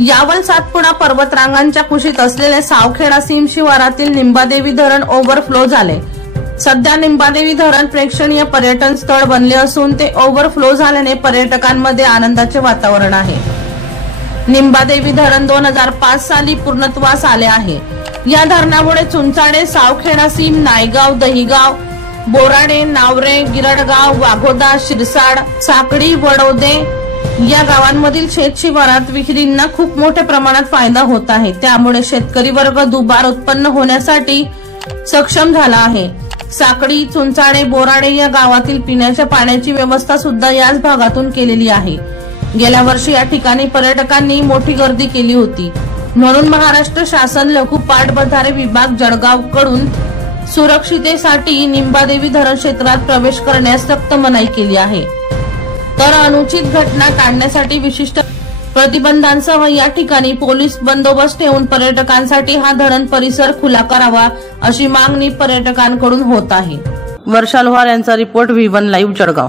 यावल सातपुडा पर्वतरांगांच्या कुशीत असलेले सावखेडा सीम शिवारातील निंबादेवी धरण ओव्हरफ्लो झाले। सध्या निंबादेवी धरण प्रेक्षणीय पर्यटन स्थळ बनले असून ते ओव्हरफ्लो झाल्याने पर्यटकांमध्ये आनंदाचे वातावरण आहे। निंबादेवी धरण 2005 साली पूर्णत्वास आले आहे। या धरणामुळे चुंचाडे, सावखेडा सीम, नायगाव, दहिगाव, बोराडे, नावरे, गिरडगाव, वाघोदा, शिरसाड, साकडी, वडोदे या गावांमधील शेत शिवारात विहिरींना खूप मोठ्या प्रमाणात फायदा होत आहे। त्यामुळे शेतकरी वर्ग दुबार उत्पन्न होण्यासाठी सक्षम झाला आहे। साकडी, चुंचाडे, बोराडे या गावातील पिण्याच्या पाण्याची व्यवस्था सुद्धा याच भागातून केलेली आहे। गेल्या वर्षी या ठिकाणी पर्यटकांनी मोठी गर्दी केली होती, म्हणून महाराष्ट्र शासन लघु पाटबंधारे विभाग जळगाव कडून सुरक्षितेसाठी निंबादेवी धरण क्षेत्रात प्रवेश करण्यास सक्त मनाई केली आहे। तर अनुचित घटना टाळण्यासाठी विशिष्ट प्रतिबंधांसह या ठिकाणी पोलीस बंदोबस्त ठेवून पर्यटकांसाठी हा धरण परिसर खुला करावा अशी मागणी पर्यटकांकडून होत आहे। वर्षा लोहार यांचा रिपोर्ट V1 लाईव्ह जळगाव।